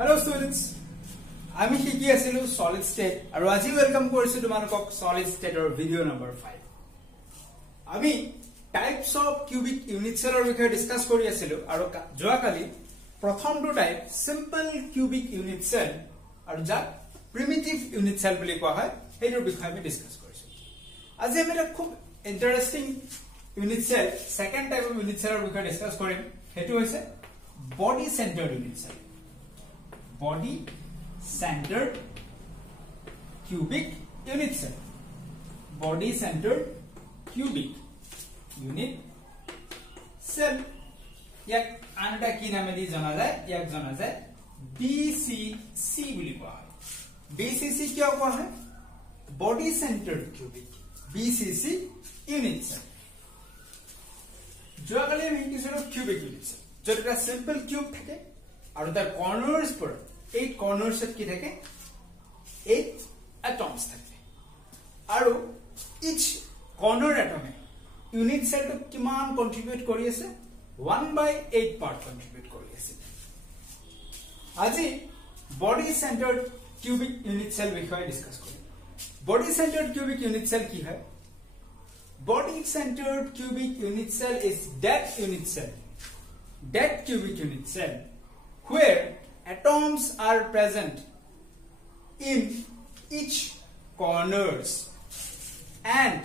Hello students, আমি শিকি আছিলো solid state আৰু আজি ওয়েলকাম কৰিছো তোমালোকক solid state or video number 5 আমি types of cubic unit cell ৰ বিষয়ে ডিসকাস কৰি আছিলো আৰু যোৱাকালি প্ৰথমটো type simple cubic unit cell আৰু যা primitive unit cell বুলি কোৱা হয় এইটোৰ বিষয়ে আমি ডিসকাস কৰিছো আজি আমি এটা খুব interesting unit cell second type of unit cell ৰ বিষয়ে ডিসকাস কৰিম হেতু হৈছে body centered unit cell body centered cubic unit cell body centered cubic unit cell yak anata ki name di jana jay yak jana jay BCC boli koa hoy BCC kya koa hoy body centered cubic BCC unit cell jo agale ami kisero cubic unit cell jota simple cube thake aru tar corners par 8 corners at ki thake 8 atoms thake aru each corner atom unit cell to kiman contribute kori ase 1/8 part contribute kori ase aji body centered cubic unit cell বিষয়ে discuss করি body centered cubic unit cell কি হয় body centered cubic unit cell is that unit cell that cubic unit cell where atoms are present in each corners and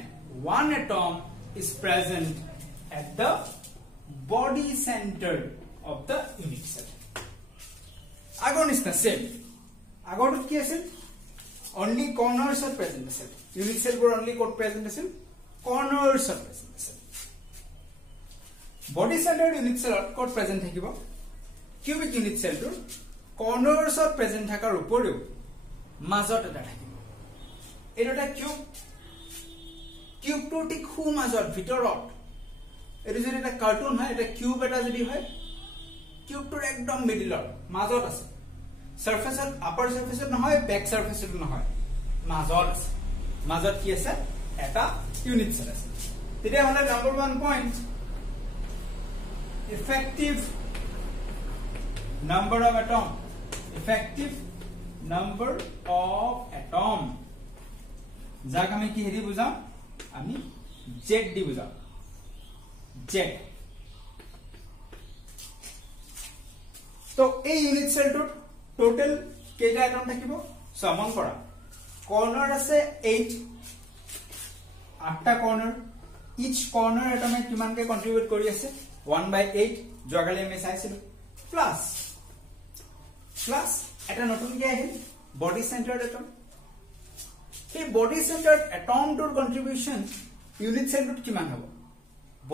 one atom is present at the body center of the unit cell. Agon is the same. Agon ki asil only corners are present cell. Unit cell for only present cell. Corners are present cell. Body centered unit cell code present thakibo. Cubic unit cell to corners are present thakar uporeও মাজত এটা থাকিব এটা cube কিউবটো ঠিক হু মাজত ভিতৰত এটো যদি এটা কাৰ্টুন হয় এটা কিউব এটা যদি হয় কিউবটোৰ একদম মিডলত মাজত আছে সাৰফেসত আপাৰ সাৰফেসত নহয় ব্যাক সাৰফেসত নহয় মাজত আছে মাজত কি আছে এটা ইউনিট সেল আছে তেতিয়া হলে number 1 point effective number of atom effective number of atom যাক আমি কি হেৰি বুজাম আমি z দি বুজাম z তো এই ইউনিট সেলটোৰ টোটাল কেইটা এটম থাকিব সমান কৰা কৰ্নাৰ আছে 8 8টা কৰ্নাৰ each corner atom কিমান কে কন্ট্ৰিবিউট কৰি আছে 1/8 যোৱাকালি আমি চাইছিলো প্লাস এটা নতুন কি আহিল body centered atom এই body centered atom টোৰ কন্ট্ৰিবিউশন ইউনিট সেল টোত কিমান হ'ব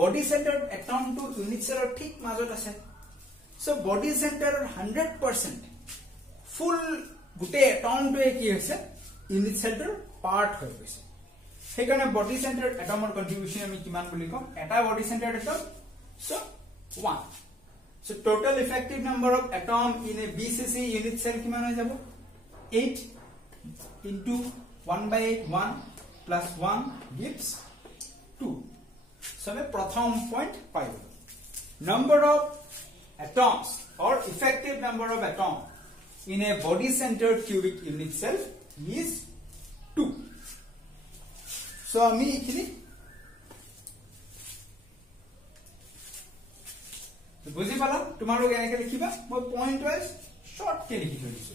body centered atom টো ইউনিট সেলৰ ঠিক মাজত আছে সো body centered 100% ফুল গুটে atom টোৱে কি হৈছে ইউনিট সেল টোৰ পাৰ্ট হৈ গৈছে সেইকাৰণে body centered atomৰ কন্ট্ৰিবিউশন আমি কিমান বুলি কম এটা body centered atom so 1 so total effective number of atom in a BCC unit cell kiman hoy jabo 8 into 1/8 1 plus 1 gives 2 so me pratham point pai number of atoms or effective number of atom in a body centered cubic unit cell is 2 so ami ekhini বুজি পালা তোমালোক এনেকে লিখিবা মই point wise short কে লিখি থৈছো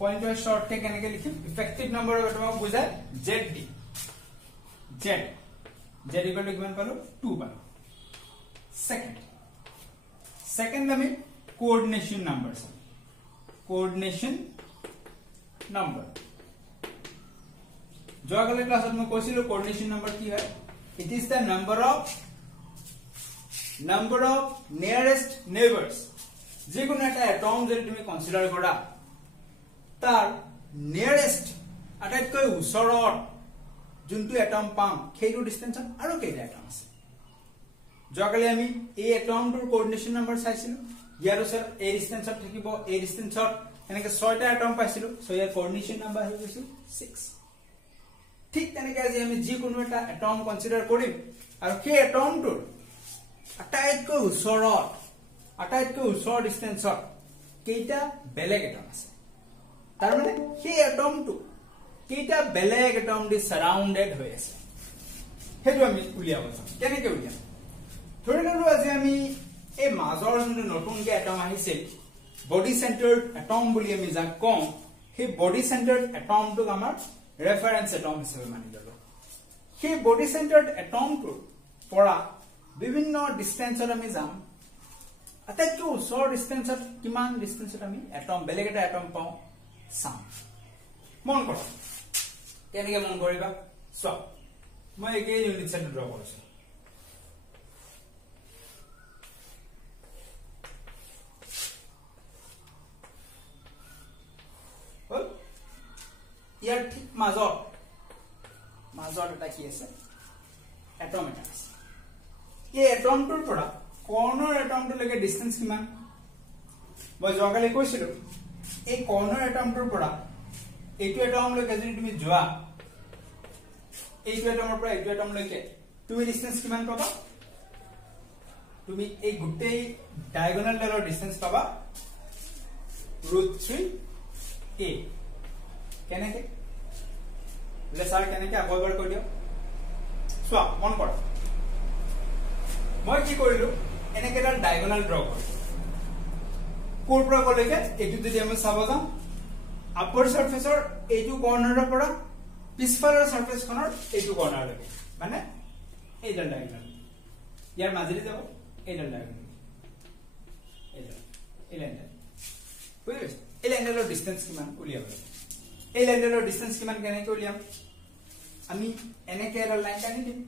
point wise short কে কেনেকে লিখিম ইফেক্টিভ নাম্বার অফ এটম বুজায় zd z ইকুয়াল টু কিমান পালো 2 পালো সেকেন্ড আমি কোঅর্ডিনেশন নাম্বার যোৱাকালি ক্লাছত মই কৈছিলো কোঅর্ডিনেশন নাম্বার কি হয় it is the number of nearest neighbors যেকোনো এটা এটম যদি তুমি কনসিডার কৰা তাৰ নিয়াৰেস্ট আটাইতকৈ ওচৰত যোনটো এটম পাম সেইটো ডিসটেন্সত আৰু কেইটা এটম আছে যোৱাকালি আমি এই এটমটোৰ কোঅৰ্ডিনেশন নাম্বাৰ চাইছিলো ইয়াৰ ওচৰত এই ডিসটেন্সত থাকিব এই ডিসটেন্সত এনেকে 6টা এটম পাইছিলো সো ইয়াৰ কোঅৰ্ডিনেশন নাম্বাৰ হৈ গৈছিল 6 ঠিক তেনেকৈ আজি আমি যিকোনো এটা এটম কনসিডাৰ কৰিম আৰু সেই এটমটোৰ আটাইতকৈ ওচৰ ডিসটেন্সত কেইটা বেলেগ এটম আছে তাৰ মানে সেই এটমটো কেইটা বেলেগ এটম দি সাৰাউন্ডেড হৈ আছে হেতু আমি উলিয়াব যাম কেনেকৈ উলিয়াম ধৰি ললো আজি আমি এই মাজৰ যোনটো নতুনকে এটম আহিছিল বডি সেন্টাৰ্ড এটম বুলি আমি যাক কম সেই বডি সেন্টাৰ্ড এটমটো আমাৰ ৰেফাৰেন্স এটম হিচাপে মানি ললো সেই বডি সেন্টাৰ্ড এটমটোৰ পৰা বিভিন্ন ডিসটেন্সত আমি যাম আটাইতকৈ ওচৰ ডিসটেন্সত কিমান ডিসটেন্সত আমি এটম বেলেগ এটা এটম পাওঁ চাম মন কৰক কেনেকৈ মন কৰিবা চোৱা মই একেই ইউনিট সেট ড্ৰ কৰিছো ইয়াৰ ঠিক মাজত এটা কি আছে এটম এটা আছে এই এটমটোৰ পৰা কৰ্ণৰ এটমটোলৈকে ডিসটেন্স কিমান মই যোৱাকালি কৈছিলো এই কৰ্ণৰ এটমটোৰ পৰা এইটো এটমলৈকে যদি তুমি যোৱা এইটো এটমৰ পৰা এইটো এটমলৈকে তুমি ডিসটেন্স কিমান পাবা তুমি এই গোটেই ডায়াগোনাল ডালৰ ডিসটেন্স পাবা √3a কেনেকে লেসাৰ কেনেকে আগৰবাৰ কৈ দিও চোৱা মন কৰা মই কি কৰিলো এনেকে এটা ডায়াগোনাল ড্ৰ কৰিলো কোৰ পৰা কলৈকে এইটো যদি আমি চাব যাম আপাৰ সাৰফেসৰ এইটো কৰ্নাৰৰ পৰা পিছফালৰ সাৰফেসখনৰ এইটো কৰ্নাৰলৈকে মানে এইডাল ডায়াগোনাল ইয়াৰ মাজেৰে যাব এইডাল ডায়াগোনাল এই লাইনডাল বুজিছে এই লাইনডালৰ ডিসটেন্স কিমান উলিয়াব এই লাইনডালৰ ডিসটেন্স কিমান কেনেকৈ উলিয়াম আমি এনেকে এটা লাইন টানি দিম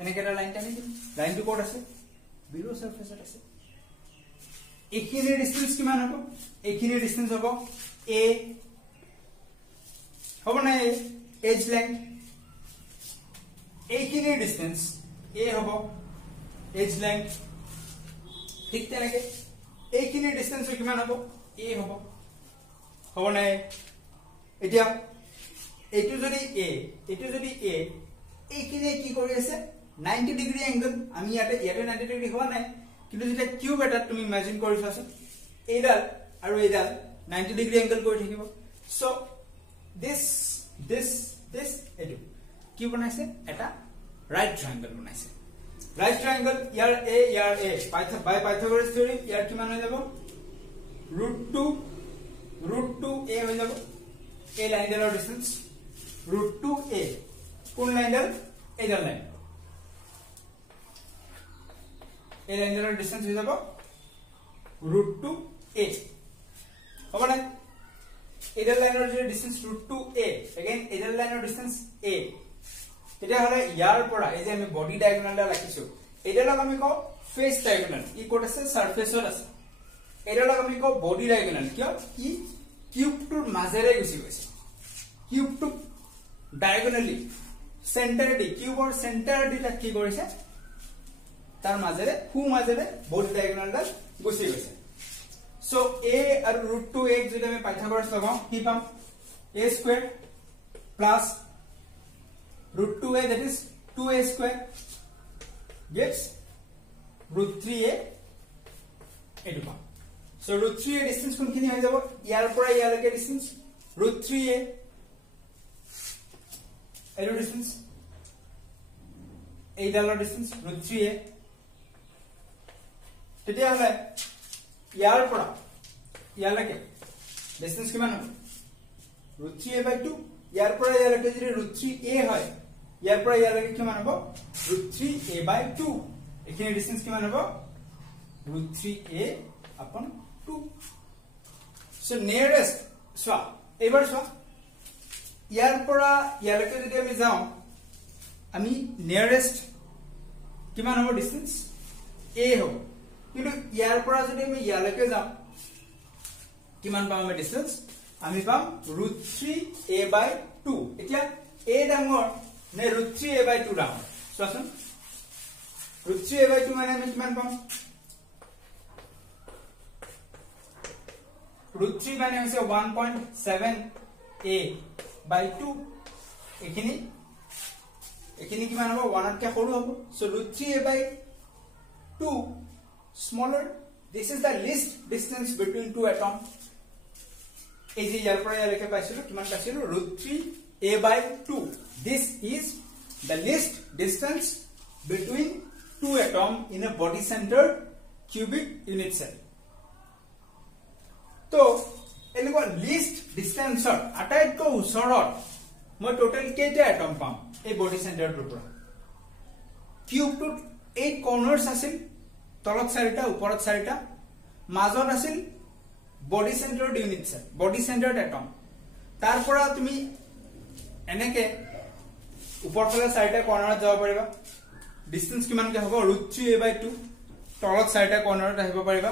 এনেকে এটা লাইন টানি দিম লাইনটো ক'ত আছে বিলো সাৰফেসত আছে এইখিনিৰ ডিসটেন্স কিমান হ'ব এইখিনিৰ ডিসটেন্স হ'ব a হ'ব না এজ লেংথ এইখিনিৰ ডিসটেন্স a হ'ব এজ লেংথ ঠিক তেনেকে এইখিনিৰ ডিসটেন্স কিমান হ'ব a হ'ব না এতিয়া এইটো যদি a এইখিনি কি কৰি আছে 90 ডিগ্ৰী এংগল আমি ইয়াতে 90 ডিগ্ৰী হোৱা নাই কিন্তু যেটা কিউব এটা তুমি ইমাজিন কৰিছাছে এইডাল আৰু এইডাল 90 ডিগ্ৰী এংগল কৰি থাকিব সো this এটো কি বনাইছে এটা ৰাইট ট্ৰায়াঙ্গল বনাইছে ৰাইট ট্ৰায়াঙ্গল ইয়াৰ a বাই পাইথাগোৰাছ থিওৰি ইয়াৰ কিমান হৈ যাব √2a হৈ যাব এই লাইনডালৰ ডিসটেন্স √2a কোন লাইনডাল এইডাল লাইন এই লাইনডালৰ ডিসটেন্স হৈ যাব √2a হ'ব না এইডাল লাইনৰ যে ডিসটেন্স √2a এগেইন এইডাল লাইনৰ ডিসটেন্স a তেতিয়া হলে ইয়াৰ পৰা এই যে আমি বডি ডায়াগোনালটা ৰাখিছো এইডালক আমি কও ফেস ডায়াগোনাল ই কোড আছে সাৰফেসত আছে এইডালক আমি কও বডি ডায়াগোনাল কিয় ই কিউবটোৰ মাজেৰে গুচি গৈছে কিউবটো ডায়াগোনালি সেন্টাৰ দি কিউবৰ সেন্টাৰ দি কি কৰিছে তাৰ মাজেৰে মাজেৰে বডি ডায়াগোনালডাল গুচি গৈছে সো a আৰু √2a যদি আমি পাইথাগোৰাছ লগাও কি পাম a square plus √2a that is 2a square gets √3a এটো পাম সো √3a ডিসটেন্স কোনখিনি হৈ যাব ইয়াৰ পৰা ইয়ালৈকে ডিসটেন্স √3a এটো ডিসটেন্স এইডালৰ ডিসটেন্স √3a তেতিয়া হলে ইয়াৰ পৰা ইয়ালৈকে ডিসটেন্স কিমান হ'ব √3a/2 ইয়াৰ পৰা ইয়ালৈকে যদি √3a হয় ইয়াৰ পৰা ইয়ালৈকে কিমান হ'ব √3a/2 এখিনি ডিসটেন্স কিমান হ'ব √3a/2 সো নিয়ারেস্ট সো এবাৰ সো ইয়াৰ পৰা ইয়ালৈকে যদি আমি যাও আমি নিয়াৰেস্ট কিমান হ'ব ডিসটেন্স a হ'ব কিন্তু ইয়াৰ পৰা যদি আমি ইয়ালৈকে যাও কিমান পাম আমি ডিসটেন্স আমি পাম √3a/2 এতিয়া a ডাঙৰ নে √3a/2 ডাঙৰ চোৱাচোন √3a/2 মানে আমি কিমান পাম √3 মানে হৈছে 1.7a/2 এখিনি কিমান হ'ব 1 তকৈ সৰু হ'ব so √3a/2 smaller this is the least distance between two atom. এই যে ইয়াৰ পৰা ইয়ালৈকে পাইছিলো কিমান পাইছিলো √3a/2. This is the least distance between two atom in a body centered cubic unit cell. তো এনেকুৱা লিষ্ট ডিসটেন্সৰ আটাইতকৈ ওচৰত মই টোটাল কেইটা এটম পাম এই বডি চেন্টাৰটোৰ পৰা কিউবটোত 8 কৰ্নাৰ্স আছিল তলত 4টা ওপৰত 4টা মাজত আছিল body centred unit cell body centred atom তাৰ পৰা তুমি এনেকে ওপৰ ফালে 4টা কৰ্নাৰত যাব পাৰিবা ডিসটেন্স কিমানকে হ'ব √3a/2 তলত 4টা কৰ্নাৰত আহিব পাৰিবা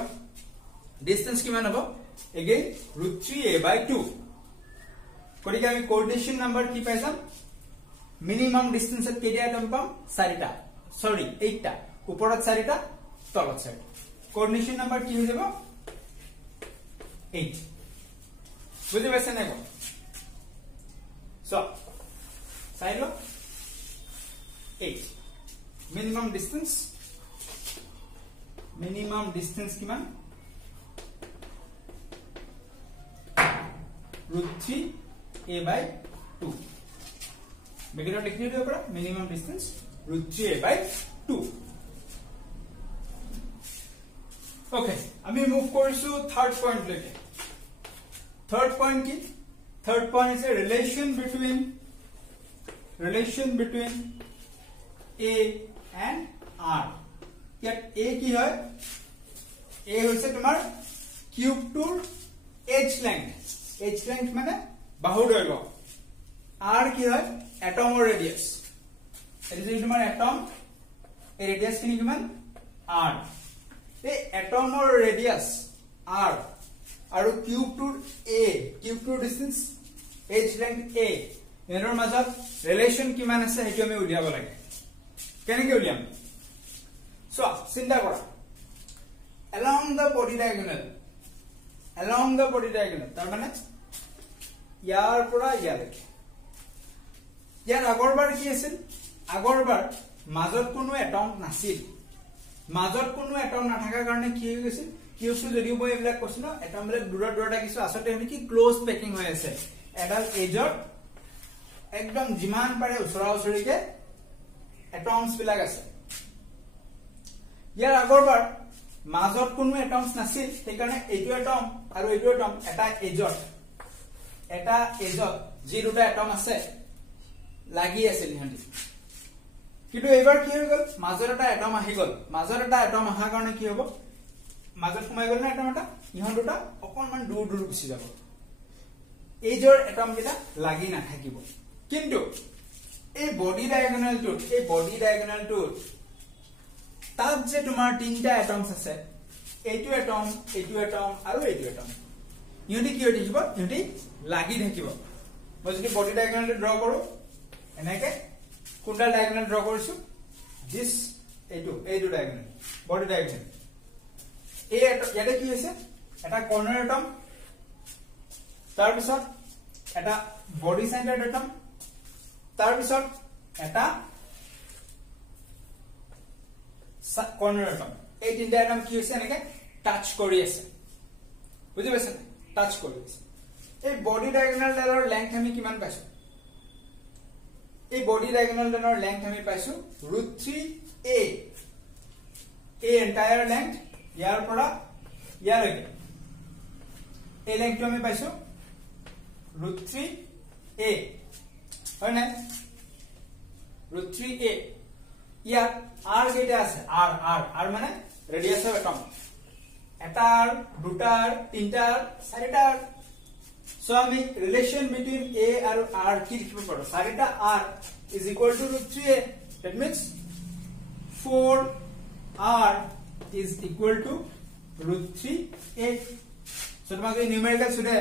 ডিসটেন্স কিমান হ'ব again √3a/2 গতিকে আমি কোঅৰ্ডিনেশন নাম্বাৰ কি পাইছাম মিনিমাম ডিসটেন্সত কেইটা এটম পাম 4টা সৰি 8টা ওপৰত 4টা তলত 4টা কোঅৰ্ডিনেশন নাম্বাৰ কি হৈ যাব 8 বুজি পাইছা নাই সো চাইলো 8 minimum distance কিমান √3a/2 বেগিনৰ লিখি দিও পৰা মিনিমাম ডিসটেন্স √3a/2 ওকে আমি মুভ কৰিছো থাৰ্ড পইণ্ট লৈকে থাৰ্ড পইণ্ট কি third point is a relation between a and r ইয়াত a কি হয় a হৈছে তোমাৰ কিউবটোৰ h length মানে বাহুৰ দৈৰ্ঘ্য r কি হয় এটমৰ ৰেডিয়াস এটো যে তোমাৰ এটম এই ৰেডিয়াস কিনি কিমান r এই এটমৰ ৰেডিয়াস r আৰু কিউবটোৰ ডিসটেন্স h length a এনৰ মাজত ৰিলেশন কিমান আছে হেতু আমি উলিয়াব লাগে কেনেকৈ উলিয়াম সো চিন্তা কৰা along the body diagonal তাৰ মানে ইয়াৰ পৰা ইয়ালৈকে ইয়াৰ আগৰবাৰ কি আছিল আগৰবাৰ মাজত কোনো এটম নাছিল মাজত কোনো এটম নাথাকাৰ কাৰণে কি হৈ গৈছিল কিউবটো যদিও মই এইবিলাক কৈছিল এটম বিলাক দূৰত কিছু আসতে কি ক্লোজ পেকিং হৈ আছে এডাল এজত একদম যিমান পাৰে ওচৰা-ওচৰিকে এটমস বিলাক আছে ইয়াৰ আগৰবাৰ মাজত কোনো এটমস নাছিল সেই কাৰণে এইটো এটম আৰু এইটো এটম এটা এজত যি দুটা এটম আছে লাগি আছিল হিহঁতি কিন্তু এবাৰ কি হৈ গল মাজত এটা এটম আহি গল মাজত এটা এটম আহাৰ কাৰণে কি হ'ব মাজত সোমাই গল না এটম এটা ইহন দুটা অকনমান দূৰ গুচি যাব এইজৰ এটম কেইটা লাগি নাথাকিব কিন্তু এই বডি ডায়াগোনালটোত তাত যে তোমাৰ তিনটা এটমস আছে এইটো এটম আৰু এইটো এটম ইহঁতি কি হৈ থাকিব ইহঁতি লাগি থাকিব মই যদি বডি ডায়াগোনালটো ড্ৰ কৰো এনেকে কোনটা ডায়াগোনাল ড্ৰ কৰিছো দিস এইটো ডায়াগোনাল বডি ডায়াগোনাল এই ইয়াতে কি হৈছে এটা কৰ্নাৰ এটম তাৰ পিছত এটা বডি চেন্টাৰড এটম তাৰ পিছত এটা কৰ্নাৰ এটম এই তিনটা এটম কি হৈছে এনেকে টাচ কৰি আছে বুজি পাইছা টাচ কৰি আছে এই বডি ডায়াগোনাল ডালৰ লেংথ আমি কিমান পাইছো এই বডি ডায়াগোনাল ডালৰ লেংথ আমি পাইছো √3a এই এন্টায়াৰ লেংথ ইয়াৰ পৰা ইয়ালৈকে এই লেংথটো আমি পাইছো √3a হয় না √3a ইয়াত r কেইটা আছে r মানে ৰেডিয়াস অফ এটম এটাৰ দুটাৰ তিনটাৰ চাৰিটাৰ সো আমি ৰিলেশন বিটুইন a আৰু r কি লিখিব পাৰো চাৰিটা r is equal to √3a that means 4r is equal to √3a so তোমাক এই নিউমেৰিকেল সুধে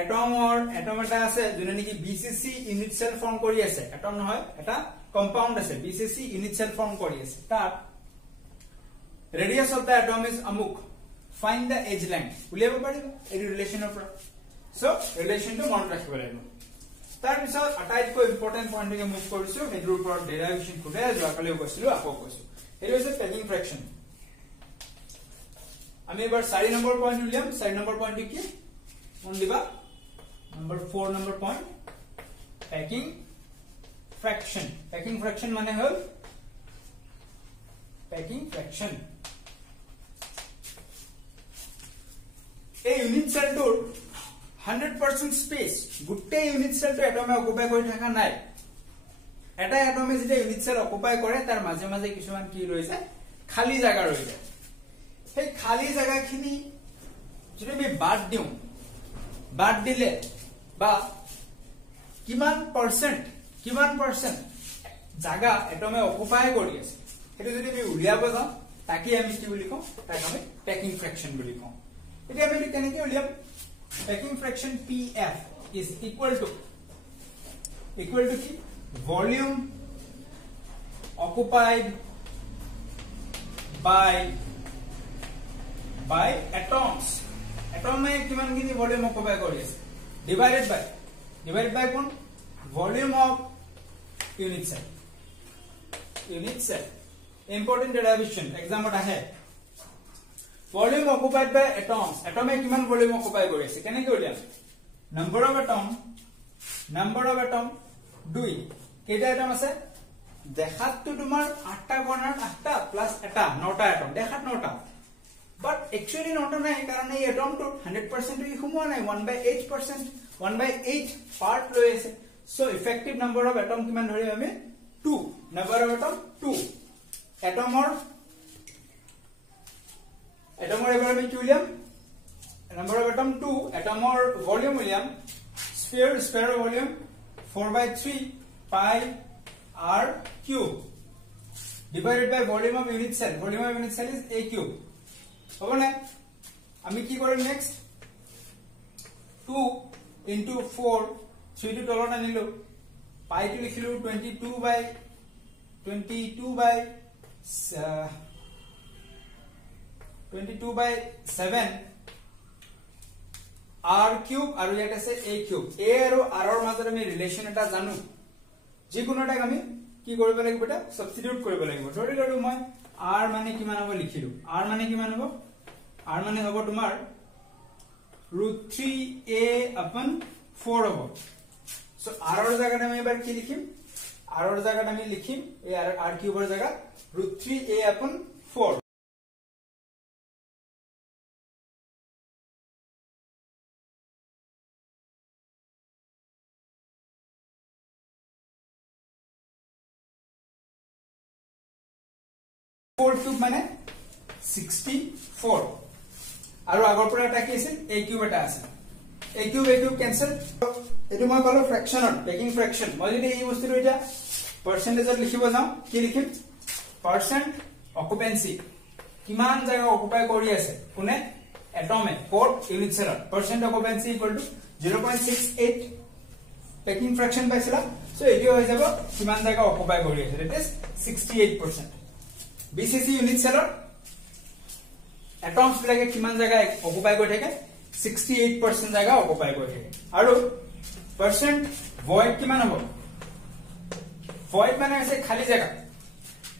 এটম এটা আছে যোনে নেকি BCC ইউনিট সেল ফৰ্ম কৰি আছে এটম নহয় এটা কম্পাউন্ড আছে BCC ইউনিট সেল ফৰ্ম কৰি আছে তাত radius of the atom is amuk find the edge length উলিয়াব পাৰিব এই ৰিলেশনৰ পৰা সো ৰিলেশনটো মনত ৰাখিব লাগিব তাৰ পিছত আটাইতকৈ ইম্পৰ্টেন্ট পইণ্টকে মুভ কৰিছো হেডৰ ওপৰত ডেৰিভেশ্যন খুদে যোৱাকালিও কৈছিলো আকৌ কৈছো হেৰি হৈছে পেকিং ফ্ৰেকচন আমি এবাৰ 4 নম্বৰ পইণ্ট উলিয়াম 4 নম্বৰ পইণ্ট কি মন দিবা number 4 number point packing fraction মানে হল packing fraction এই ইউনিট সেলটোৰ 100% স্পেস গুটে ইউনিট সেলটো এটমে অকুপাই কৰি থাকা নাই এটা এটমে যেটা ইউনিট সেল অকুপাই কৰে তাৰ মাঝে মাঝে কিছুমান কি ৰৈ যায় খালি জায়গা ৰৈ যায় সেই খালি জায়গাখিনি যদি আমি বাদ দিলে বা কিমান পার্সেন্ট জায়গা এটমে অকুপাই কৰি আছে হেতু যদি আমি উলিয়াব যাও তাকে আমি কি বুলি কওঁ তাক আমি প্যাকিং ফ্র্যাকশন বুলি কওঁ এতিয়া আমি কেনেকৈ উলিয়াম packing fraction PF is equal to কি volume occupied by atoms atom में किमान किनी volume occupy करी আছে divided by cone volume of unit cell important derivation exam ত আহে volume occupied by atoms atom में किमान volume occupy करी আছে কেনে কি উলিয়াম number of atom 2 কেইটা atom আছে দেখাত তো তোমাৰ 8টা কৰ্ণাৰ 8টা প্লাস এটা 9টা atom দেখাত 9টা but actually 9টা নাই কাৰণ এই atom তো 100% কি সমোৱা নাই 1/8 part লৈ আছে so effective number of atom কিমান ধৰি আমি 2 number of atom 2 atomৰ এবাৰ আমি কি উলিয়াম number of atom 2 atomৰ volume উলিয়াম sphere volume 4/3 pi r cube divided by volume of unit cell is a cube হবে না আমি কি কৰিম next 2 into 4 3 to তলত আনিলো pi to লিখিলো 22 by 7 r cube আৰু ইয়াত আছে a cube a আৰু r ৰ মাজত আমি ৰিলেচন এটা জানো যিকোনোটাক আমি কি কৰিব লাগিব এটা সাবস্টিটিউট কৰিব লাগিব ধৰি ললো মই r মানে কিমান হ'ব লিখিলো r মানে কিমান হ'ব r মানে হ'ব তোমাৰ √3a upon 4 হ'ব সো r ৰ জায়গাত আমি এবাৰ কি লিখিম r ৰ জায়গাত আমি লিখিম এই r কিউবৰ জায়গা √3a upon 4 4 cube মানে 64 আৰু আগৰ পৰা এটা কি আছিল a cube এটা আছিল a cube cancel এটো মই পালো ফ্র্যাকশনত প্যাকিং ফ্র্যাকশন মই যদি এই বস্তুটো এটা পার্সেন্টেজত লিখিব যাও কি লিখিম পার্সেন্ট অকুপেন্সি কিমান জায়গা অকুপাই কৰি আছে কোনে এটমে কোড ইউনিট সেলত percent occupancy equal to 0.68 packing fraction পাইছিলা সো এটো হৈ যাব কিমান জায়গা অকুপাই কৰি আছে that is 68% BCC unit cell atoms বিলাকে কিমান জায়গা অকুপাই কৰি থাকে 68% জায়গা অকুপাই কৰি থাকে আৰু পার্সেন্ট void কিমান হ'ব void মানে আছে খালি জায়গা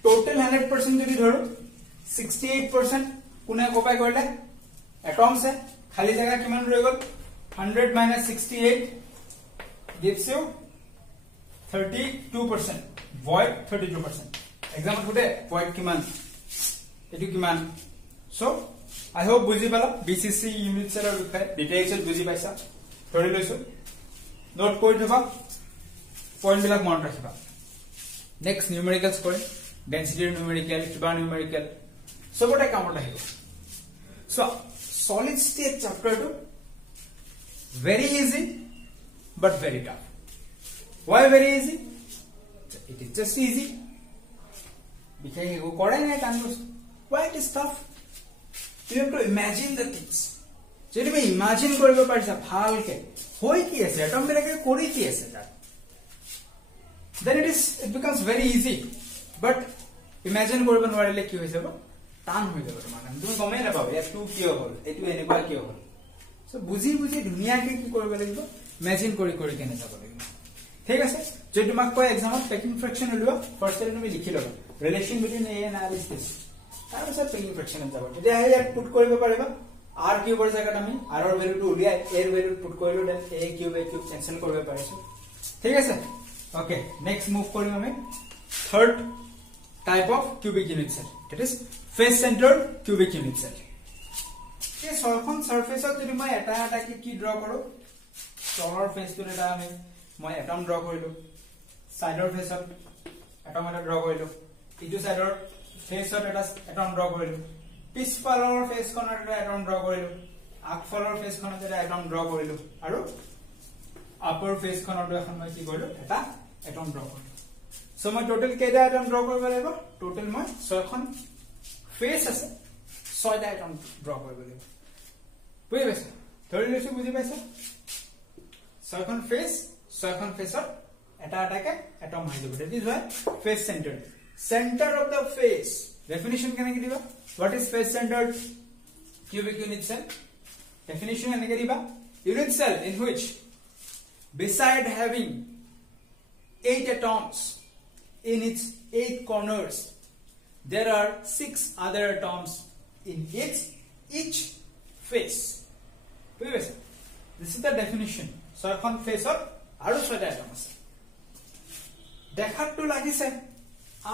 টোটাল 100% যদি ধৰো 68% কোনে অকুপাই কৰিলে atoms এ খালি জায়গা কিমান ৰৈ গল 100 minus 68 gives you 32% void 32% example today void kiman etu kiman so I hope buji pala BCC unit cell or details buji paisa thori loisu note koi thoba point bilak mon rakhiba next numericals koi density numerical kiba numerical so what I count ahibo so solid state chapter to very easy but very tough why very easy it is just easy because you go why it is tough you have to imagine the things যদি তুমি imagine কৰিব পাৰিছা ভালকে হৈ কি আছে atom বিলাকে কৰি কি আছে then it becomes very easy but imagine কৰিব নোৱাৰিলে কি হৈ যাব টান হৈ যাব তোমাৰ তুমি গমে নাপাবা এটো কিয় হ'ল এটো এনেকুৱা কিয় হ'ল সো বুজি ধুনিয়াকে কি কৰিব লাগিব ইমাজিন কৰি কেনে যাব লাগিব ঠিক আছে যদি তোমাক কয় এক্সামত প্যাকিং ফ্র্যাকশন উলিওৱা ফাৰ্স্ট তুমি লিখি লবা relation between A and R is this তাৰ পিছত পেকিং ফ্ৰেকশনত যাব তেতিয়া ইয়াত পুট কৰিব পাৰিবা r কিউবৰ জায়গাত আমি r ৰ ভ্যালুটো উলিয়াই a ৰ ভ্যালু পুট কৰিলো দেন a কিউব কেনসেল কৰিব পাৰিছো ঠিক আছে ওকে নেক্সট মুভ কৰিম আমি third type of cubic unit cell that is face centered cubic unit cell এই ছয়খন সারফেসত যদি মই এটা এটা কি ড্ৰ কৰো তলৰ ফেসটো এটা আমি মই এটম ড্ৰ কৰিলো সাইডৰ ফেসত এটম এটা ড্ৰ কৰিলো ইটো সাইডৰ ফেসত এটা এটম ড্ৰ কৰিলো পিছফালৰ ফেসখনত এটা এটম ড্ৰ কৰিলো আগফালৰ ফেসখনত এটা এটম ড্ৰ কৰিলো আৰু আপাৰ ফেসখনত এখন মই কি কৰিলো এটা এটম ড্ৰ কৰিলো সো মই টোটাল কেইটা এটম ড্ৰ কৰিব লাগিব টোটাল মই 6খন ফেস আছে 6টা এটম ড্ৰ কৰিব লাগিব বুজি পাইছা ধৰি লৈছো বুজি পাইছা 6খন ফেসত এটা এটাকে এটম হৈ যাব that is why face centered center of the face definition কেনেকৈ দিবা what is face centered cubic unit cell definition কেনেকৈ দিবা unit cell in which beside having 8 atoms in its 8 corners there are 6 other atoms in each face this is the definition ছয়খন ফেসত আৰু 6টা atom আছে দেখাটো লাগিছে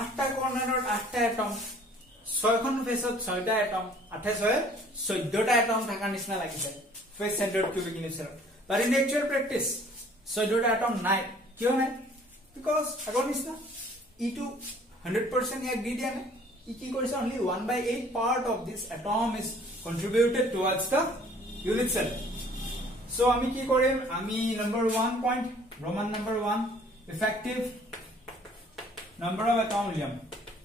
8টা কৰ্নাৰত 8টা এটম 6খন ফেসত 6টা atom 8 6 14টা atom থাকা নিচিনা লাগিছে face centered cubic unit cell but in actual practice 14টা এটম নাই কিয় নাই because আগৰ নিচিনা e2 100% ইয়াক দি দিয়া নাই ই কি কৰিছে only 1/8 part of this atom is contributed towards the unit cell so আমি কি কৰিম আমি number 1 point roman number 1 effective number of atoms Liam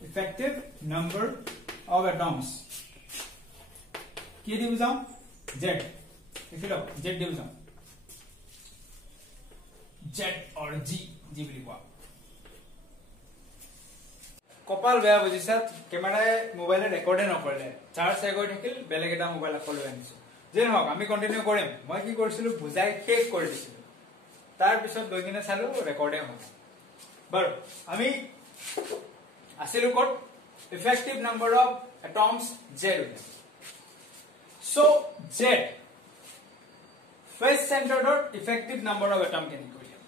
effective number of atoms কি দিব যাম z লিখিলো z দিব যাম z or g বুলি কোৱা কপাল বেয়া বুজিছা ক্যামেৰায়ে মোবাইলে ৰেকৰ্ড নকৰিলে চাৰ্জ হৈ থাকিল বেলেগ এটা মোবাইল আকলৈ আনিছো যে নহক আমি কন্টিনিউ কৰিম মই কি কৰিছিলো বুজাই শেষ কৰি দিছিলো তাৰ পিছত গৈ কিনে চালো ৰেকৰ্ডে হ'ল বাৰু আমি আসিলো কত effective number of atoms z so z face centered effective number of atom কেনে কৰিম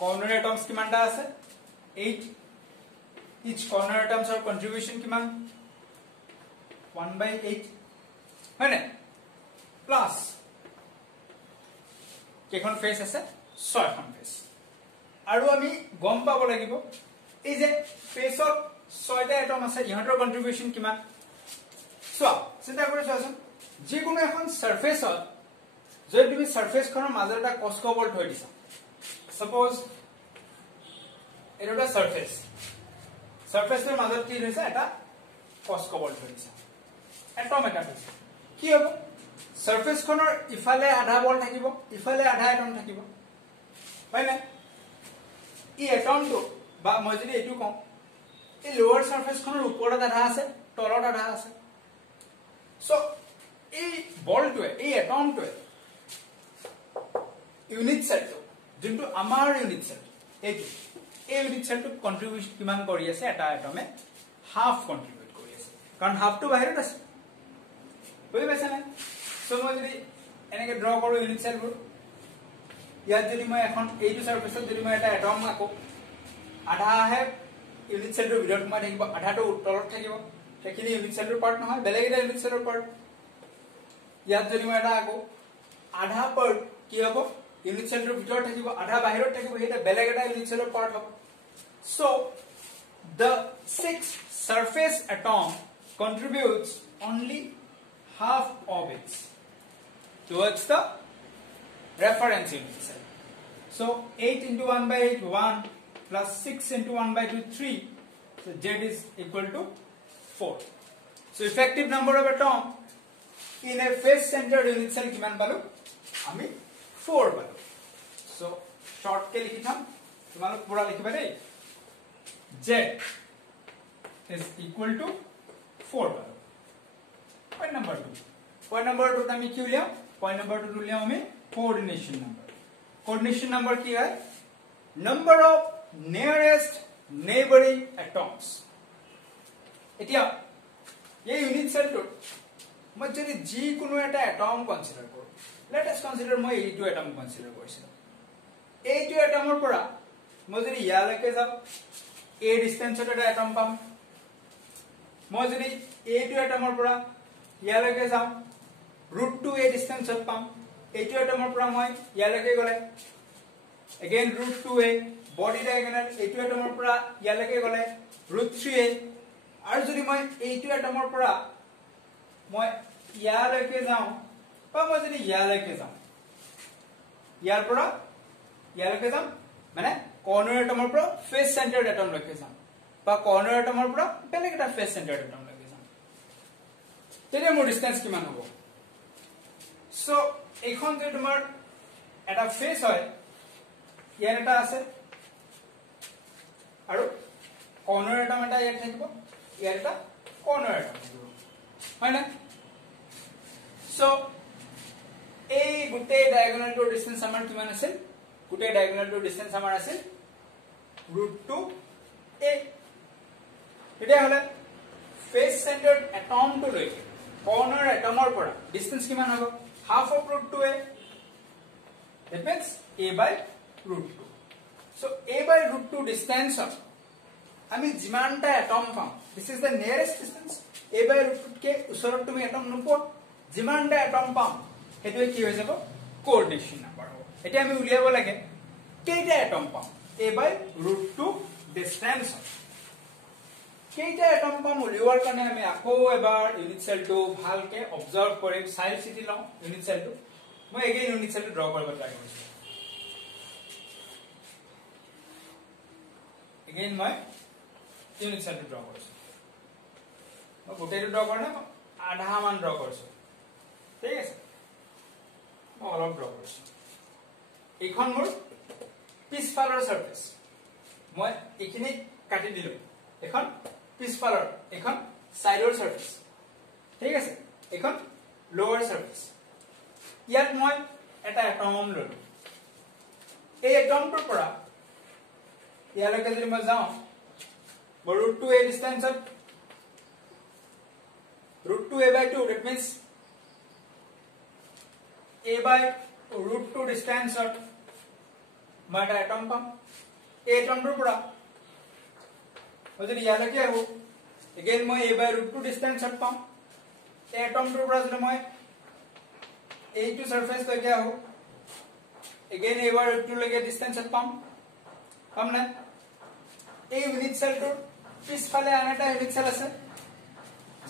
corner atoms কিমানটা আছে 8 each corner atoms or contribution কিমান 1/8 হয়নে প্লাস কেখন ফেস আছে 6খন ফেস আৰু আমি গম পাব লাগিব এই যে ফেসত 6টা এটম আছে ইহঁতৰ কন্ট্ৰিবিউশন কিমান সো চিন্তা কৰি চোৱাচোন যে কোনো এখন সাৰফেসত যদি তুমি সাৰফেসখনৰ মাজত এটা কস্কবল থৈ দিছা সাপোজ এটা সাৰফেস সাৰফেসৰ মাজত কি হৈছে এটা কস্কবল থৈ দিছা এটম এটা আছে কি হ'ব সাৰফেসখনৰ ইফালে আধা বল থাকিব ইফালে আধা এটম থাকিব হয় না ই এটমটো বা মই যদি এটু কম এই লোৱাৰ সাৰফেসখনৰ ওপৰত আধা আছে তলত আধা আছে সো এই বলটোৱে এই এটমটোৱে ইউনিট সেলটো যোনটো আমাৰ ইউনিট সেল এইটো এই ইউনিট সেলটো কন্ট্ৰিবিউট কিমান কৰি আছে এটা এটমে হাফ কন্ট্ৰিবিউট কৰি আছে কাৰণ হাফটো বাহিৰত আছে বুজি পাইছা না সো মই যদি এনেকে ড্ৰ কৰো ইউনিট সেলবোৰ ইয়াত যদি মই এখন এইটো সাৰফেসত যদি মই এটা এটম আকো আধা হে ইউনিট সেলটোৰ ভিতৰত মই থাকিব আধাটো তলত থাকিব সেইখিনি ইউনিট সেলটোৰ পাৰ্ট নহয় বেলেগ এটা ইউনিট সেলৰ পাৰ্ট ইয়াত যদি মই এটা আকো আধা পাৰ্ট কি হ'ব ইউনিট সেলটোৰ ভিতৰত থাকিব আধা বাহিৰত থাকিব এটা বেলেগ এটা ইউনিট সেলৰ পাৰ্ট হ'ব so the 6 surface atom contributes only half of it towards the reference unit cell so 8 into 1/8 1 plus 6 into 1/2 3 so z is equal to 4 so effective number of atom in a face centered unit cell কিমান পালো আমি 4 পালো so short কে লিখি থাম তোমালোক পুৰা লিখিবা দেই z is equal to 4 পালো point number 2 আমি কি উলিয়াম point number 2 উলিয়াম আমি coordination number কি হয় number of nearest neighboring atoms এতিয়া এই ইউনিট সেলটোত মই যদি যিকোনো এটা এটম কনসিডাৰ কৰো, লেট আস কনসিডাৰ মই এইটো এটম কনসিডাৰ কৰিছিলো। এইটো এটমৰ পৰা মই যদি ইয়ালৈকে যাওঁ, এই ডিসটেন্সত এটা এটম পাম। মই যদি এইটো এটমৰ পৰা ইয়ালৈকে যাওঁ, √2 এই ডিসটেন্সত পাম। এইটো এটমৰ পৰা মই ইয়ালৈকে গলে again √2a body diagonal, এইটো এটমৰ পৰা ইয়ালৈকে গলে √3a। আৰু যদি মই এইটো এটমৰ পৰা মই ইয়ালৈকে যাওঁ, বা মই যদি ইয়ালৈকে যাওঁ, ইয়াৰ পৰা ইয়ালৈকে যাম, মানে কৰ্নাৰ এটমৰ পৰা ফেস সেন্টাৰ্ড এটম লৈকে যাম, বা কৰ্নাৰ এটমৰ পৰা বেলেগ এটা ফেস সেন্টাৰ্ড এটম লৈকে যাম, তেতিয়া মোৰ ডিসটেন্স কিমান হ'ব? সো এইখন যে তোমাৰ এটা ফেস হয়, ইয়াৰ এটা আছে আৰু কৰ্নাৰ এটম এটা ইয়াত থাকিব, ইয়াৰ এটা কৰ্নাৰ এটম থাকিব, হয় না? সো এই গোটেই ডায়াগোনালটোৰ ডিসটেন্স আমাৰ কিমান আছিল? গোটেই ডায়াগোনালটোৰ ডিসটেন্স আমাৰ আছিল √2a। তেতিয়া হলে ফেস সেন্টাৰ্ড এটমটো লৈকে কৰ্নাৰ এটমৰ পৰা ডিসটেন্স কিমান হ'ব? Half of √2a, that means a by √2। so a by √2 distance আমি যিমানটা এটম পাম, this is the nearest distance, a by √2 কে ওচৰত তুমি এটম নোপোৱা, যিমানটা এটম পাম হেতুৱে কি হৈ যাব? কোঅৰ্ডিনেশন নাম্বাৰ হ'ব। এতিয়া আমি উলিয়াব লাগে কেইটা এটম পাম a by √2 distance। কেইটা এটম পাম উলিওৱাৰ কাৰণে আমি আকৌ এবাৰ ইউনিট সেলটো ভালকে অবজাৰ্ভ কৰিম, চাই চিতি লওঁ ইউনিট সেলটো। মই এগেইন ইউনিট সেলটো ড্ৰ কৰিব ট্ৰাই কৰিছো। এগেইন মই ইউনিট সেলটো ড্ৰ কৰিছো। মই গোটেইটো ড্ৰ কৰা নাই, আধা মান ড্ৰ কৰিছো, ঠিক আছে? মই অলপ ড্ৰ কৰিছো। এইখন মোৰ পিছফালৰ সাৰফেস, মই এইখিনি কাটি দিলো। এখন পিছফালৰ, এখন সাইডৰ সাৰফেস, ঠিক আছে? এখন লোৱাৰ সাৰফেস। ইয়াত মই এটা এটম ললো। এই এটমটোৰ পৰা ইয়ালৈকে যদি মই যাওঁ, √2a ডিসটেন্সত √2a by 2, that means a by √2 ডিসটেন্সত মই এটা এটম পাম। এই এটমটোৰ পৰা মই যদি ইয়ালৈকে আহো, এগেইন মই a by √2 ডিসটেন্সত পাম। এই এটমটোৰ পৰা যদি মই এইটো সাৰফেস লৈকে আহো, এগেইন a by √2 লৈকে ডিসটেন্সত পাম না? এই ইউনিট সেলটোৰ পিছফালে আন এটা ইউনিট সেল আছে,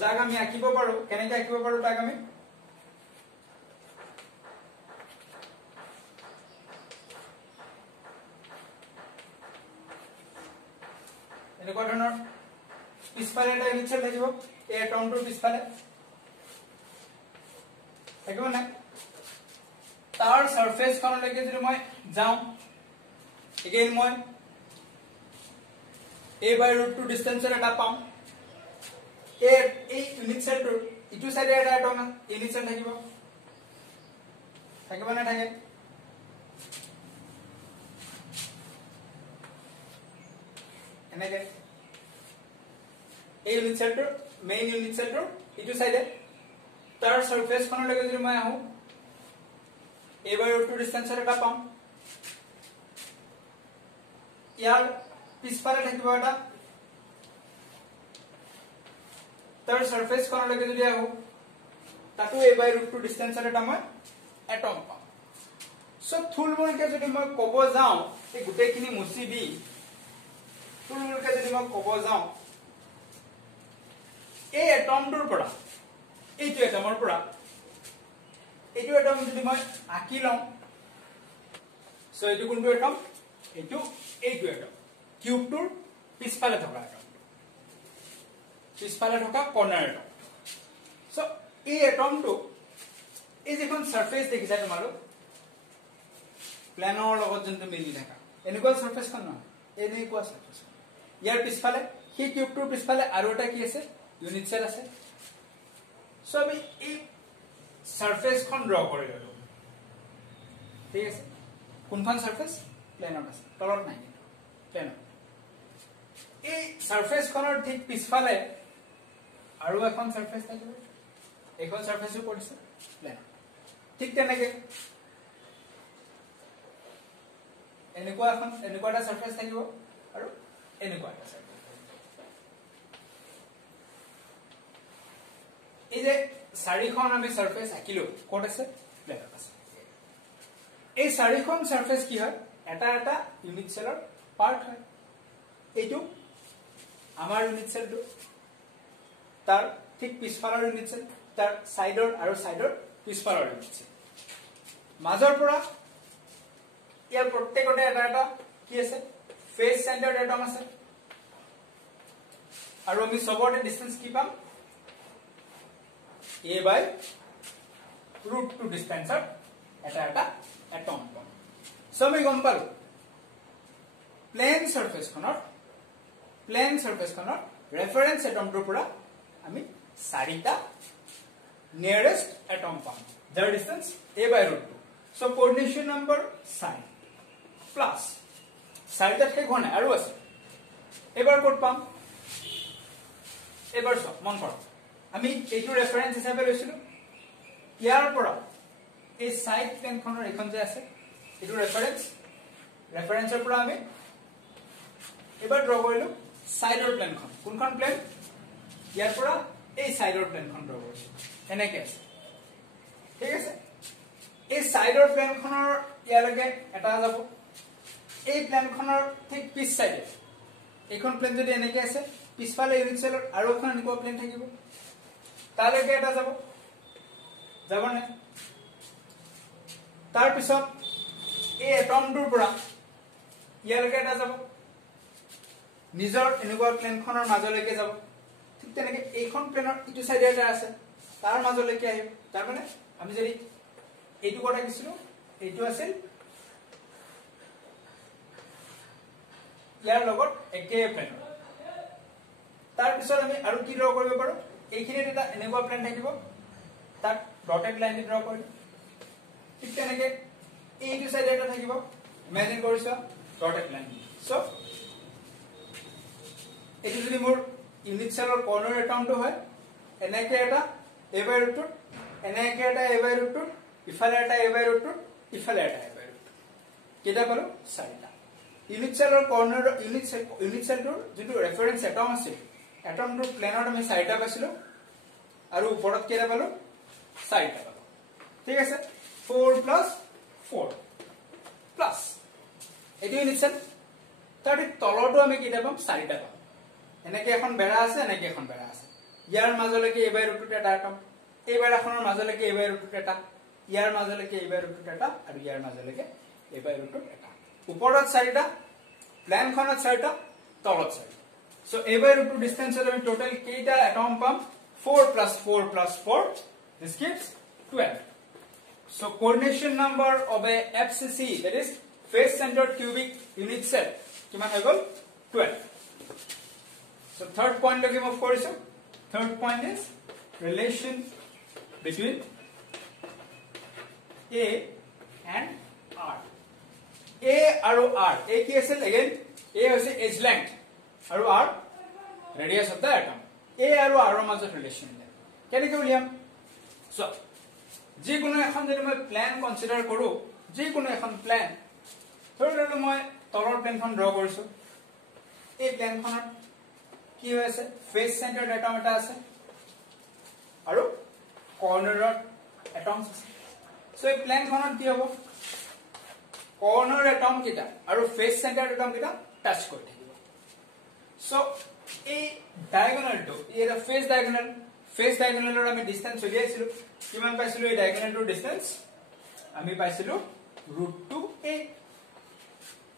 যাক আমি আঁকিব পাৰো। কেনেকৈ আঁকিব পাৰো তাক আমি এনেকুৱা ধৰণৰ পিছফালে এটা ইউনিট সেল থাকিব, এই এটমটোৰ পিছফালে থাকিব না? তাৰ সাৰফেস খনলৈকে যদি মই যাওঁ, এগেইন মই a by √2 ডিসটেন্সৰ এটা পাম। এই ইউনিট সেলটোৰ ইটো সাইডে এটা এটম ইউনিট সেল থাকিব, থাকিব না? থাকে। এনেকে এই ইউনিট সেলটোৰ মেইন ইউনিট সেলটোৰ ইটো সাইডে তাৰ সাৰফেস খনলৈকে যদি মই আহো, a by √2 ডিসটেন্সৰ এটা পাম। ইয়াৰ পিছফালে থাকিব এটা, তাৰ সাৰফেস খনলৈকে যদি আহো, তাতো a by √2 ডিসটেন্সৰ এটা মই এটম পাম। সো থুলমুলকে যদি মই ক'ব যাওঁ, এই গোটেইখিনি মুছি দি থুলমুলকে যদি মই ক'ব যাওঁ, এই এটমটোৰ পৰা, এইটো এটমৰ পৰা এইটো এটম যদি মই আঁকি লওঁ, সো এইটো কোনটো এটম? এইটো এটম কিউবটোৰ পিছফালে থকা এটম, পিছফালে থকা কৰ্নাৰ এটম। সো এই এটমটো, এই যেখন সাৰফেস দেখিছা তোমালোক প্লেনৰ লগত যোনটো মিলি থকা, এনেকুৱা সাৰফেসখন নহয়, এনেকুৱা সাৰফেস। ইয়াৰ পিছফালে, সেই কিউবটোৰ পিছফালে আৰু এটা কি আছে? ইউনিট সেল আছে। সো আমি এই সাৰফেসখন ড্ৰ কৰি ললো, ঠিক আছে? কোনখন সাৰফেস? প্লেনত আছে, তলত নাই, প্লেনত। এই সাৰফেসখনৰ ঠিক পিছফালে আৰু এখন সাৰফেস থাকিব এইখন সাৰফেসও পৰিছে প্লেন ঠিক তেনেকৈ এনেকুৱা এটা সাৰফেস থাকিব আৰু এনেকুৱা এটা সাৰফেস এই যে চাৰিখন আমি সাৰফেস আঁকিলো কোড আছে প্লেনত আছে এই চাৰিখন সাৰফেস কি হয় এটা এটা ইউনিট সেলৰ পাৰ্ট হয় এইটো আমাৰ ইউনিট সেলটো তাৰ ঠিক পিছফালৰ ইউনিট সেল তাৰ সাইডৰ আৰু সাইডৰ পিছফালৰ ইউনিট সেল মাজৰ পৰা ইয়াৰ প্ৰত্যেকতে এটা এটা কি আছে ফেজ চেন্টাৰ্ড এটম আছে আৰু আমি সবতে ডিসটেন্স কি পাম a by √2 ডিসটেন্সৰ এটা এটা এটম পাম সো আমি গম পালো প্লেন সাৰফেসখনৰ ৰেফাৰেন্স এটমটোৰ পৰা আমি চাৰিটা নিয়াৰেষ্ট এটম পাম যাৰ distance a by √2 so coordination number 9 plus চাৰিটাতকৈ ঘন আৰু আছে এবাৰ কোড পাম এবাৰ সব মন কৰক আমি এইটো ৰেফাৰেন্স হিচাপে লৈছিলো ইয়াৰ পৰা এই সাইড প্লেনখনৰ এখন যে আছে এইটো ৰেফাৰেন্সৰ পৰা আমি এবাৰ ড্ৰ কৰিলো সাইডৰ প্লেনখন কোনখন প্লেন ইয়াৰ পৰা এই সাইডৰ প্লেনখন ড্ৰ কৰিছো এনেকৈ আছে ঠিক আছে এই সাইডৰ প্লেনখনৰ ইয়ালৈকে এটা যাব এই প্লেনখনৰ ঠিক পিছ সাইডে এইখন প্লেন যদি এনেকৈ আছে পিছফালে ইউনিট সেলৰ আৰু এখন এনেকুৱা প্লেন থাকিব তালৈকে এটা যাব নে তাৰ পিছত এই এটমটোৰ পৰা ইয়ালৈকে এটা যাব নিজৰ এনেকুৱা প্লেনখনৰ মাজলৈকে যাব ঠিক তেনেকৈ এইখন প্লেনৰ ইটো সাইডে এটা আছে তাৰ মাজলৈকে আহিব তাৰ মানে আমি যদি এইটো কথা কিছিলো এইটো আছিল ইয়াৰ লগত একে প্লেনৰ তাৰ পিছত আমি আৰু কি ড্ৰ কৰিব পাৰো এইখিনিত এটা এনেকুৱা প্লেন থাকিব তাক ডটেড লাইন দি ড্ৰ কৰিম ঠিক তেনেকৈ এইটো সাইডে এটা থাকিব ইমাজিন কৰিছো ডটেড লাইন সো এটো যদি মোৰ ইউনিট সেলৰ কৰ্নাৰ এটমটো হয় এনেকৈ এটা a by √2 এনেকৈ এটা a by √2 ইফালে এটা a by √2 ইফালে এটা a by √2 কেইটা পালো চাৰিটা ইউনিট সেলৰ কৰ্নাৰ ইউনিট সেলটোৰ যেটো ৰেফাৰেন্স এটম আছে এটমটোৰ প্লেনত আমি চাৰিটা পাইছিলো আৰু ওপৰত কেইটা পালো চাৰিটা পালো ঠিক আছে 4 + 4 প্লাস এটো ইউনিট সেল তাৰ তলটো আমি কেইটা পাম চাৰিটা পাম এনেকৈ এখন বেৰা আছে এনেকৈ এখন বেৰা আছে ইয়াৰ মাজলৈকে a by √2 এটা এটম এই বেৰাখনৰ মাজলৈকে a by √2 এটা ইয়াৰ মাজলৈকে a by √2 এটা আৰু ইয়াৰ মাজলৈকে a by √2 এটা ওপৰত চাৰিটা প্লেনখনত চাৰিটা তলত চাৰিটা সো a by √2 ডিসটেন্সত আমি টোটাল কেইটা এটম পাম 4 + 4 + 4 this gives 12 so coordination number of a FCC that is face centered cubic unit cell কিমান হৈ গল 12 so third point লগে মুভ কৰিছো third point is relation between A and R A আৰু R A কি আছিল again A হৈছে edge length আৰু R radius of the atom A আৰু R ৰ মাজত ৰিলেচন কেনেকৈ উলিয়াম সো যিকোনো এখন যদি মই প্ল্যান কনসিডাৰ কৰো যিকোনো এখন প্ল্যান ধৰি ললো মই তলৰ প্লেনখন ড্ৰ কৰিছো এই প্লেনখনত কি হৈছে ফেজ চেন্টাৰ্ড এটম এটা আছে আৰু কৰ্নাৰত এটমছ আছে সো এই প্লেনখনত কি হ'ব কৰ্নাৰ এটম কিটা আৰু ফেজ চেন্টাৰ্ড এটম কিটা টাচ কৰি থাকিব সো এই ডায়াগোনালটো এটা ফেজ ডায়াগোনালৰ আমি ডিসটেন্স উলিয়াইছিলো কিমান পাইছিলো এই ডায়াগোনালটোৰ ডিসটেন্স আমি পাইছিলো √2a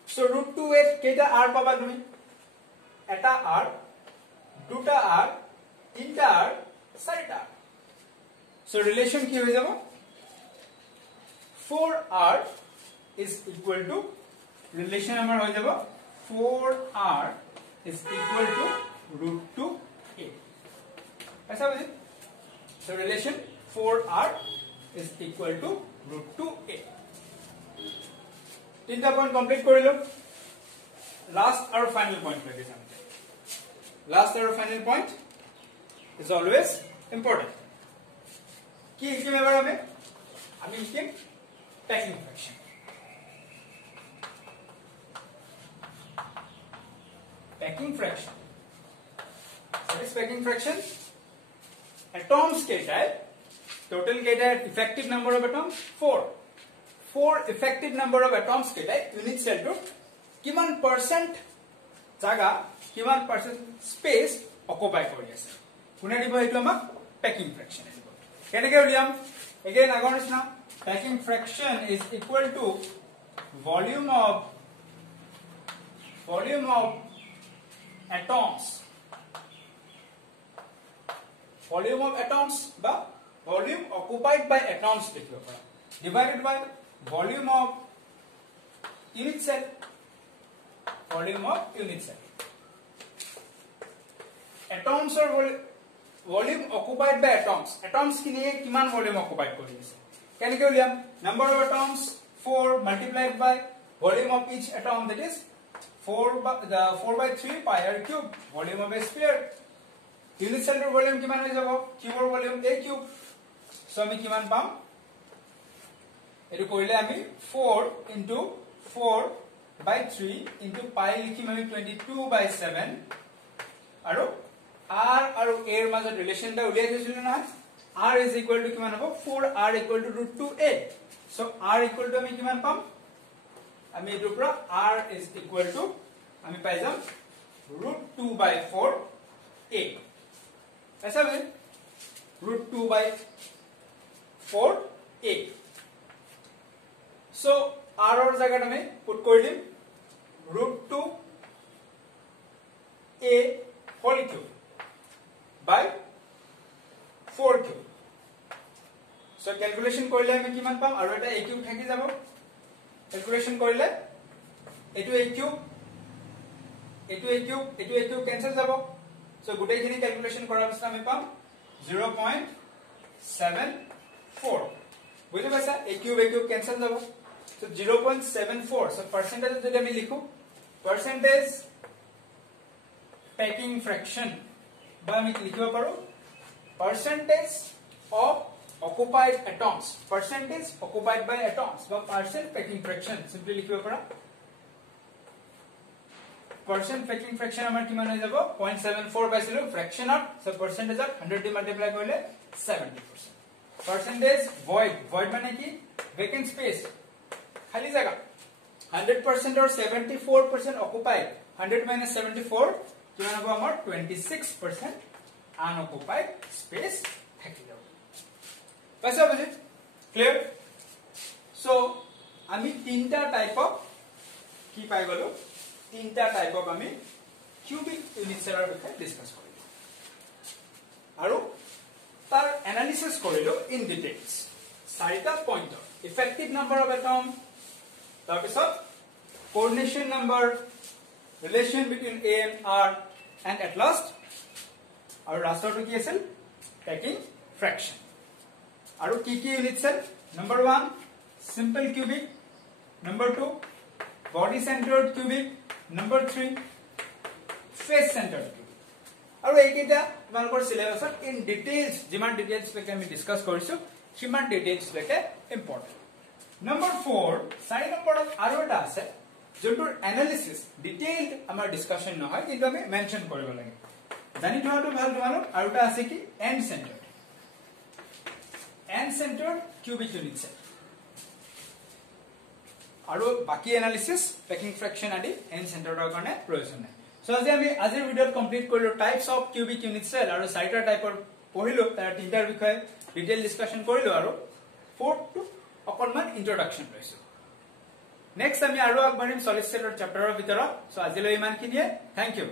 সো √2a কেইটা r পাবা তুমি এটা r দুটা r তিনটা r চাৰিটা সো ৰিলেশন কি হৈ যাব 4r is equal to relation আমাৰ হৈ যাব 4r is equal to √2a ऐसा बुझे so relation 4r is equal to √2a তিনটা পয়েন্ট কমপ্লিট কৰিলো লাস্ট আৰু ফাইনাল পয়েন্ট লৈকে যাম লাস্ট আৰু final point is always important. কি শিকিম এবাৰ আমি শিকিম packing fraction. Packing fraction. What is packing fraction? Atoms কেইটাই total কেইটাই effective number of atoms 4 effective number of atoms কেইটাই unit cell to কিমান percent জাগা কিমান percent space occupy কৰি আছে কোনে দিব এইটো আমাক packing fraction দিব কেনেকৈ উলিয়াম again আগৰ নিচিনা packing fraction is equal to volume of atoms বা volume occupied by atoms লিখিব পাৰা divided by volume of unit cell atoms or volume occupied by atoms কিনিয়ে কিমান volume occupied কৰি আছে কেনেকৈ উলিয়াম number of atoms 4 multiplied by volume of each atom, that is 4 by 3 pi r cube volume of a sphere. Unit cell volume কিমান হৈ যাব cube volume a cube. So আমি কিমান পাম এটো কৰিলে আমি 4 into 4 by 3 into pi লিখিম আমি 22 by 7 আৰু r আৰু a এৰ মাজত ৰিলেশনটা উলিয়াই দিছিল না r is equal to কিমান হ'ব 4r equal to root 2a. So r equal to আমি কিমান পাম আমি এটো পৰা r is equal to আমি পাই যাম root 2 by 4a. ऐसा है root 2 by 4a. So r और जगह में पुट कर दिम root 2 a whole cube by 4 cube. So calculation কৰিলে আমি কিমান পাম আৰু এটা a cube থাকি যাব calculation কৰিলে এটো a cube cancel যাব. So গোটেইখিনি calculation কৰাৰ পিছত আমি পাম 0.74 বুঝি পাইছা a cube cancel যাব. So 0.74. So percentage যদি আমি লিখো percentage packing fraction বা আমি লিখিব পাৰো percentage of occupied atoms, percentage occupied by atoms বা percent packing fraction simply লিখিব পাৰা percent packing fraction আমাৰ কিমান হৈ যাব 0.74 পাইছিলো fraction of. So percentage of 100 the multiply কৰিলে 70%. percentage void মানে কি vacant space খালি জায়গা 100% or 74% occupied 100 minus 74 কিমান হ'ব আমাৰ 26% unoccupied space থাকি যাব পাইছা বুজি ক্লিয়াৰ. সো আমি তিনটা টাইপ অফ কি পাই গলো তিনটা টাইপ অফ আমি কিউবিক ইউনিট সেলৰ বিষয়ে ডিসকাস কৰিলো আৰু তাৰ এনালিসিস কৰিলো ইন ডিটেইলস চাৰিটা point effective number of atom তাৰ পিছত coordination number relation between a and r and at last our rasterটো কি আছিল packing fraction আৰু কি কি unit cell number 1 simple cubic, number 2 body centered cubic, number 3 face centered cubic. আৰু এইকেইটা তোমালোকৰ সিলেবাসত ইন ডিটেইলস যিমান ডিটেইলস লৈকে আমি ডিসকাস কৰিছো সিমান ডিটেইলস লৈকে ইম্পৰ্টেন্ট. number 4 চাৰি নম্বৰত আৰু এটা আছে যোনটোৰ এনালিসিস ডিটেইলড আমাৰ ডিসকাশন নহয় কিন্তু আমি মেনশন কৰিব লাগে জানি থোৱাটো ভাল তোমালোক. আৰু এটা আছে কি end centered cubic unit cell আৰু বাকি এনালিসিস packing fraction আদি end centered ৰ কাৰণে প্ৰয়োজন নাই. সো আজি আমি আজিৰ ভিডিওত কমপ্লিট কৰিলো types of cubic unit cell আৰু চাৰিটা টাইপৰ পঢ়িলো তাৰ তিনটাৰ বিষয়ে ডিটেইল ডিসকাশন কৰিলো আৰু ফোৰ্থ টু অকনমান ইন্ট্ৰোডাকশন লৈছো. নেক্সট আমি আৰু আগবাঢ়িম সলিড ষ্টেটৰ চেপ্টাৰৰ ভিতৰত. সো আজিলৈ ইমানখিনিয়ে. Thank U.